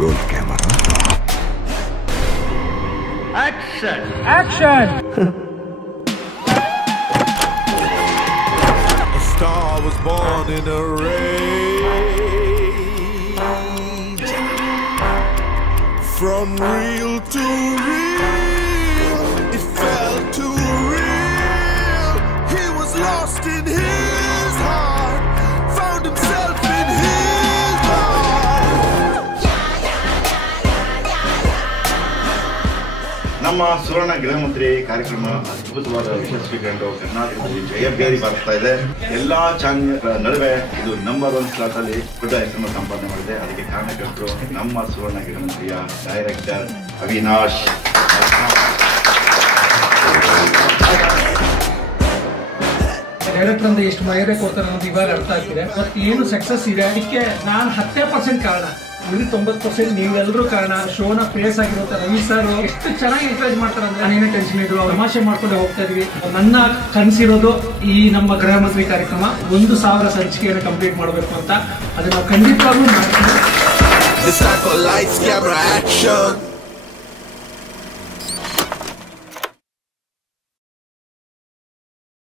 Roll camera. Action! Action! A star was born in a rage. From real to real, it felt too real. He was lost in his heart, found himself in his heart. ನಮ್ಮ ಸುವರ್ಣ ಗೃಹಮಂತ್ರಿ ಕಾರ್ಯಕ್ರಮ ಅದ್ಭುತವಾದ ಯಶಸ್ವಿಗೊಂಡು ಕರ್ನಾಟಕದಲ್ಲಿ ಜಯಭೇರಿ ಬರ್ತಾ ಇದೆ. ಎಲ್ಲಾ ಚಾನೆಲ್ಗಳ ನಡುವೆ ಇದು number 1 slot ಅಲ್ಲಿ ದೊಡ್ಡ ಹೆಸರನ್ನು ಸಂಪಾದನೆ ಮಾಡಿದೆ. ಅದಕ್ಕೆ ಕಾರಣಕರ್ತರು ನಮ್ಮ ಸುವರ್ಣ ಗೃಹಮಂತ್ರಿಯ ಡೈರೆಕ್ಟರ್ ಅವಿನಾಶ್. ಡೈರೆಕ್ಟರ್ ಅಂದ್ರೆ ಎಷ್ಟು ಮರ್ಯಾದೆ ಕೊಡ್ತಾರೆ ಅನ್ನೋದು ಇವಾಗ ಅರ್ಥ ಆಗ್ತಿದೆ. ಮತ್ತೆ ಏನು ಸಕ್ಸಸ್ ಇದೆ ಅದಕ್ಕೆ ನಾನು 10% ಕಾರಣ, ಉಳಿ 90% ನೀವೆಲ್ಲರೂ ಕಾರಣ. ಶೋನ ಫೇಸ್ ಆಗಿರುತ್ತೆ. ರವಿ ಸರ್ ಎಷ್ಟು ಚೆನ್ನಾಗಿ ಎನ್ಕರೇಜ್ ಮಾಡ್ತಾರೆ ಅಂದ್ರೆ ನಾನೇನೇ ಟೆನ್ಷನ್ ಇದ್ರು ತಮಾಷೆ ಮಾಡ್ಕೊಂಡು ಹೋಗ್ತಾ ಇದೀವಿ. ನನ್ನ ಕನಸಿರೋದು ಈ ನಮ್ಮ ಗೃಹ ಮಂತ್ರಿ ಕಾರ್ಯಕ್ರಮ 1000 ಸಂಚಿಕೆಯನ್ನು ಕಂಪ್ಲೀಟ್ ಮಾಡಬೇಕು ಅಂತ. ಅದು ನಾವು ಖಂಡಿತವಾಗ್ಲೂ ಮಾಡ್ತೀವಿ.